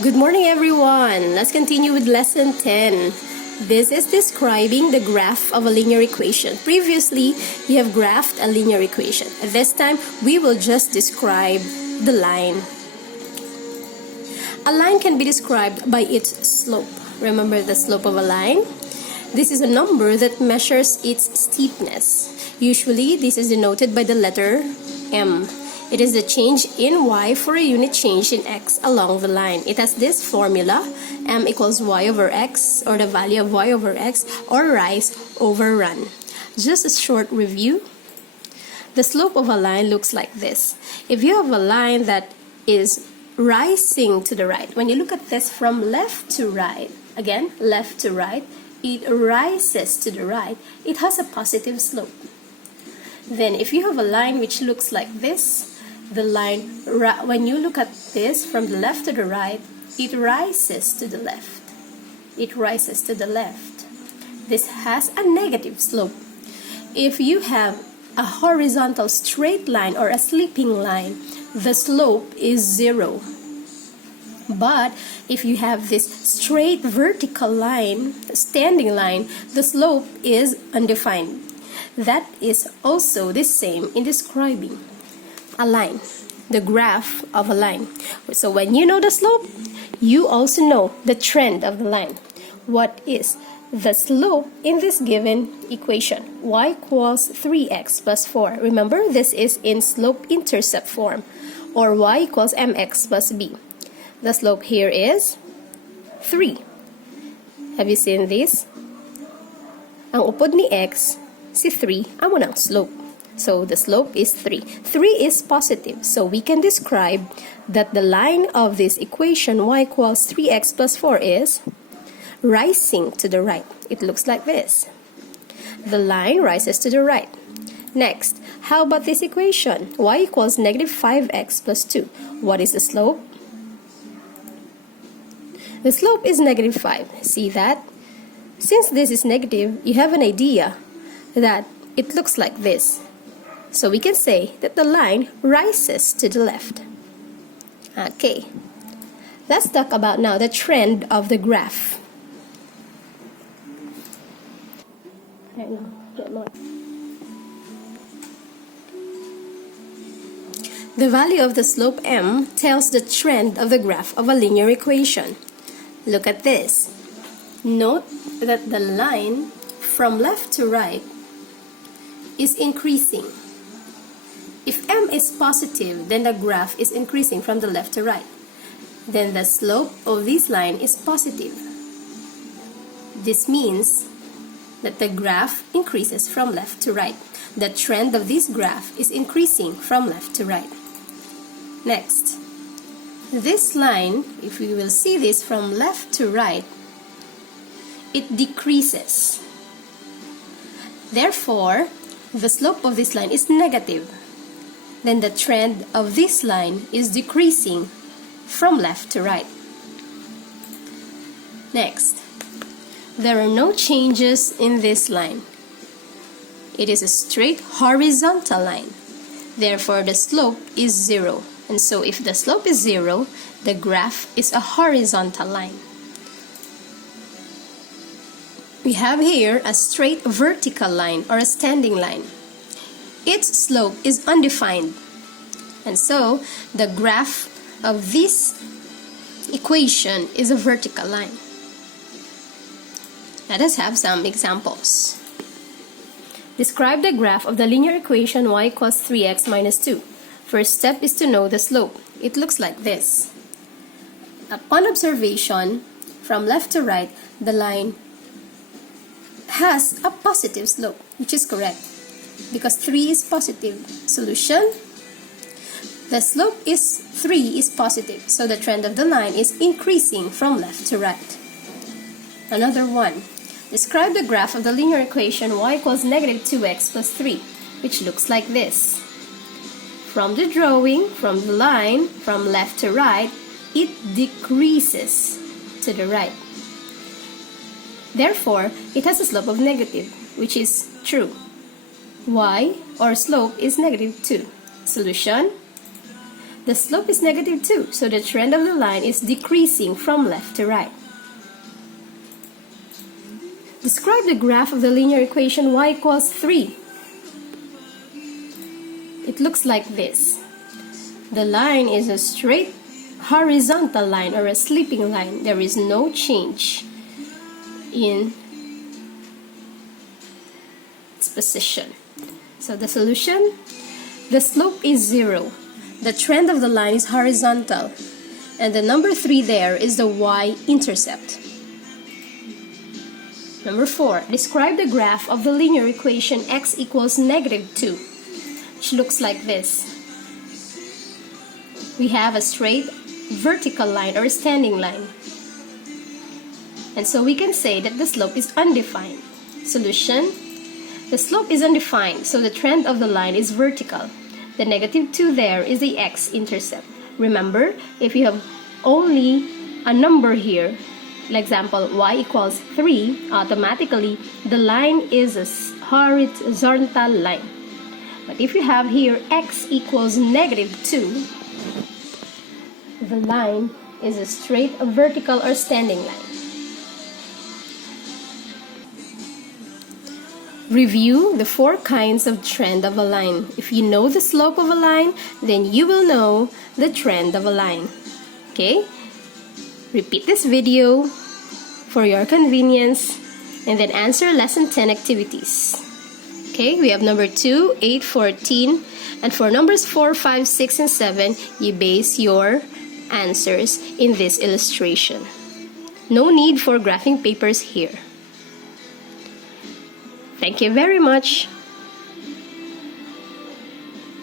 Good morning, everyone. Let's continue with lesson 10. This is describing the graph of a linear equation. Previously, you have graphed a linear equation. At this time, we will just describe the line. A line can be described by its slope. Remember the slope of a line? This is a number that measures its steepness. Usually, this is denoted by the letter m. It is the change in y for a unit change in x along the line. It has this formula, m equals y over x, or the value of y over x, or rise over run. Just a short review. The slope of a line looks like this. If you have a line that is rising to the right, when you look at this from left to right, again, left to right, it rises to the right, it has a positive slope. Then if you have a line which looks like this, the line, when you look at this from the left to the right, it rises to the left. It rises to the left. This has a negative slope. If you have a horizontal straight line or a sleeping line, the slope is 0. But if you have this straight vertical line, standing line, the slope is undefined. That is also the same in describing a line, the graph of a line. So when you know the slope, you also know the trend of the line. What is the slope in this given equation? Y equals 3x plus 4. Remember, this is in slope-intercept form, or y equals mx plus b. The slope here is 3. Have you seen this? Ang upod ni x, si 3, amo ng slope. So the slope is 3. 3 is positive. So we can describe that the line of this equation y equals 3x plus 4 is rising to the right. It looks like this. The line rises to the right. Next, how about this equation? Y equals negative 5x plus 2. What is the slope? The slope is negative 5. See that? Since this is negative, you have an idea that it looks like this. So we can say that the line rises to the left. Okay. Let's talk about now the trend of the graph. The value of the slope m tells the trend of the graph of a linear equation. Look at this. Note that the line from left to right is increasing. If m is positive, then the graph is increasing from the left to right. Then the slope of this line is positive. This means that the graph increases from left to right. The trend of this graph is increasing from left to right. Next, this line, if we will see this from left to right, it decreases. Therefore, the slope of this line is negative. Then the trend of this line is decreasing from left to right. Next, there are no changes in this line. It is a straight horizontal line. Therefore, the slope is 0. And so if the slope is 0, the graph is a horizontal line. We have here a straight vertical line or a standing line. Its slope is undefined. And so the graph of this equation is a vertical line. Let us have some examples. Describe the graph of the linear equation y equals 3x minus 2. First step is to know the slope. It looks like this. Upon observation, from left to right, the line has a positive slope, which is correct, because 3 is positive. Solution: the slope is 3 is positive, so the trend of the line is increasing from left to right. Another one. Describe the graph of the linear equation y equals negative 2x plus 3, which looks like this. From the drawing, from the line, from left to right, it decreases to the right. Therefore, it has a slope of negative, which is true. Y, or slope, is negative 2. Solution: The slope is negative 2, so the trend of the line is decreasing from left to right. Describe the graph of the linear equation y equals 3. It looks like this. The line is a straight horizontal line or a sleeping line. There is no change in its position. So the solution, the slope is 0. The trend of the line is horizontal. And the number 3 there is the y-intercept. Number 4, describe the graph of the linear equation x equals negative 2, which looks like this. We have a straight vertical line or standing line. And so we can say that the slope is undefined. Solution, the slope is undefined, so the trend of the line is vertical. The negative 2 there is the x-intercept. Remember, if you have only a number here, like example y equals 3, automatically the line is a horizontal line. But if you have here x equals negative 2, the line is a straight vertical or standing line. Review the 4 kinds of trend of a line. If you know the slope of a line, then you will know the trend of a line. Okay? Repeat this video for your convenience and then answer lesson 10 activities. Okay, we have number 2, 8, 14, and for numbers 4, 5, 6, and 7, you base your answers in this illustration. No need for graphing papers here. Thank you very much.